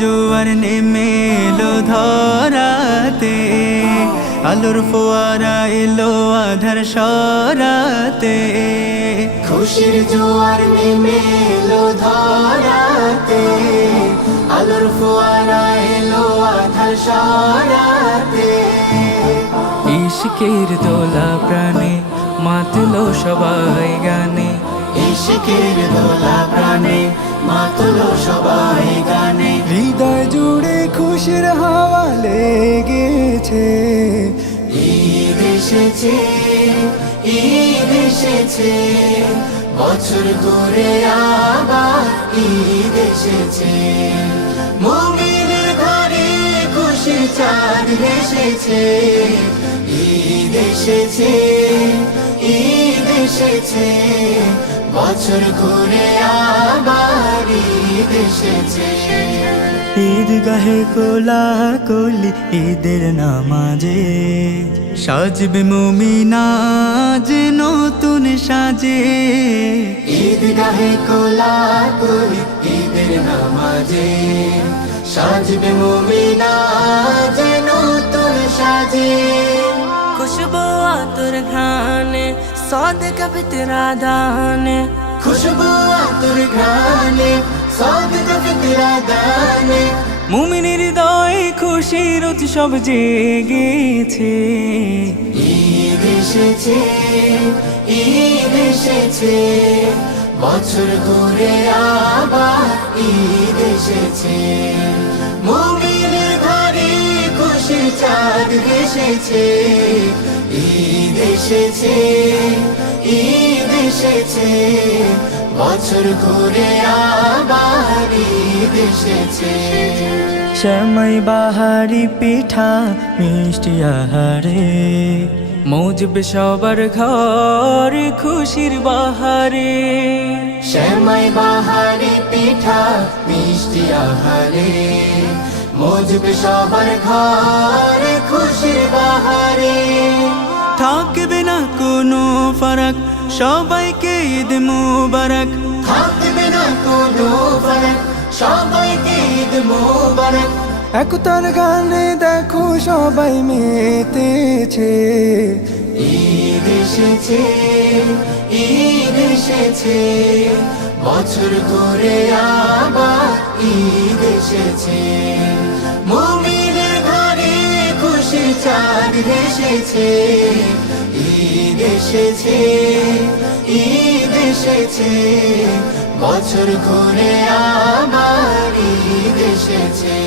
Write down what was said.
জোয়ার নেমে এলো ধরাতে, আলোর ফোয়ারা এলো আধার সরাতে। খুশির জোয়ার নেমে এলো ধরাতে, আলোর ফোয়ারা এলো আধার সরাতে। ইশকের দোলা প্রাণে মাতলো সবাই গানে, ইশকের দোলা প্রাণে মাতলো সবাই গানে। হৃদয় জুড়ে খুশির হাওয়া লেগেছে। ঈদ এসেছে, ঈদ এসেছে, বছর ঘুরে আবার ঈদ এসেছে। মুমিনের ঘরে খুশির চাঁদ এসেছে। ঈদ এসেছে, ঈদ এসেছে, বছর ঘুরে আবার ঈদ এসেছে। ঈদগাহে কোলাকুলি ঈদের নামাজে, সাজবে মুমিনাজ নতুন সাজে। ঈদগাহে কোলাকুলি ঈদের নামাজে, সাজবে মুমিনাজ নতুন সাজে। खुशबू आतुर घाने सौदका फितरा दाने, খুশবু আতর ঘ্রাণে সাদকা ফিতরা দানে। মুমিনের হৃদয়ে খুশির উৎসব জেগেছে। ঈদ এসেছে, ঈদ এসেছে, বছর ঘুরে আবার ঈদ এসেছে। মুমিনের ঘরে খুশির চাঁদ এসেছে। ঈদ এসেছে, ঈদ এসেছে, বছর ঘুরে আবার ঈদ এসেছে। শ্যামাই বাহারি পিঠা মিষ্টি আহারে, মৌজবে সবার ঘর খুশির বাহারে। শ্যামাই বাহারি পিঠা মিষ্টি আহারে, মজবে সবার ঘরে খুশির বাহারে। থাকবে না কোনো ফারাক, সবাইকে ঈদ মুবারক। থাকবে না কোনো ফারাক, সবাইকে ঈদ মুবারক। একতার গানে দেখো সবাই মেতেছে। ঈদ এসেছে, ঈদ এসেছে, বছর ঘুরে আবার ঈদ এসেছে। মুমিনের ঘরে খুশির চাঁদ এসেছে। ঈদ এসেছে, ঈদ এসেছে, বছর ঘুরে আবার ঈদ এসেছে।